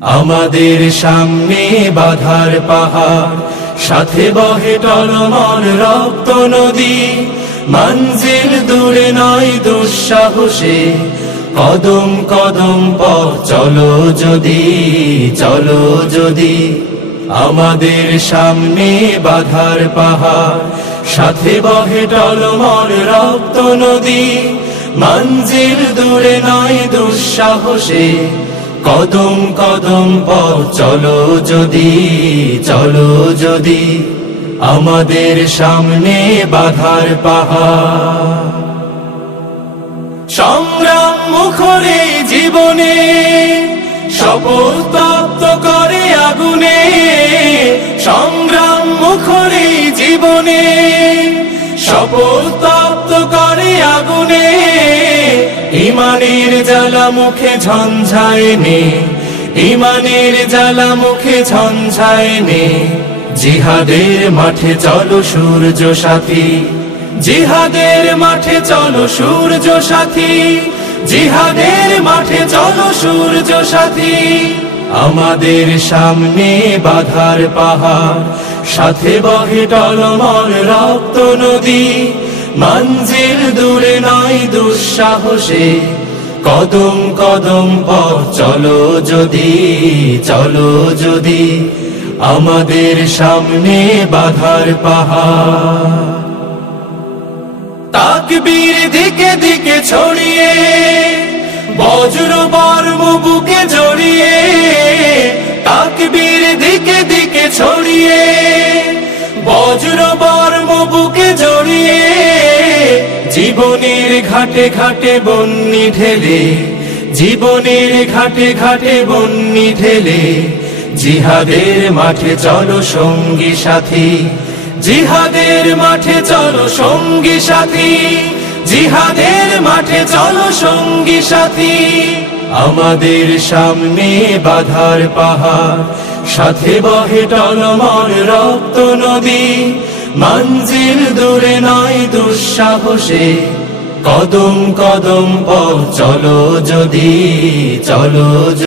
আমাদের সামনে বাধার পাহাড়, সাথে বহে টলমল রক্ত নদী। মঞ্জিল দূরে নয় দুঃসাহসে, কদম কদম পথ চলো যদি, চলো যদি। আমাদের সামনে বাধার পাহাড়, সাথে বহে টলমল রক্ত নদী। মঞ্জিল দূরে নয় দুঃসাহসে, কদম কদম পথ চলো যদি, চলো যদি। আমাদের সামনে বাধার পাহাড়, সংগ্রাম মুখরে জীবনে শপথ প্রাপ্ত করে আগুনে। সংগ্রাম মুখরে জীবনে শপথ প্রাপ্ত করে আগুনে। ইমানের জ্বালা মুখে ঝঞ্ঝায় নে, ইমানের জ্বালা মুখে ঝঞ্ঝায় নে। জিহাদের মাঠে চলো সূর্য সাথী, জিহাদের মাঠে চলো সূর্য সাথী। জিহাদের মাঠে চলো সূর্য সাথী। আমাদের সামনে বাধার পাহাড়, সাথে বহে টলমল রক্ত নদী। মঞ্জিল দূরে নয় দুঃসাহসে, কদম কদম পথ চলো যদি, চলো যদি। আমাদের সামনে বাধার পাহাড়, তাকবীর দিকে দিকে ছড়িয়ে, বজ্র বর্ম বুকে জড়িয়ে। তাকবীর দিকে দিকে ছড়িয়ে, বজ্র বর্ম বুকে জড়িয়ে। জীবনের ঘাটে ঘাটে বন্যি ঢেলে, জীবনের ঘাটে ঘাটে বন্যি ঢেলে। জিহাদের মাঠে চলো সঙ্গী সাথী, জিহাদের মাঠে চলো সঙ্গী সাথী। জিহাদের মাঠে চলো সঙ্গী সাথী। আমাদের সামনে বাধার পাহাড়, সাথে বহে টলমল রক্ত নদী। মঞ্জিল দূরে নয় দুঃসাহসে, কদম কদম পথ চলো যদি, চলো।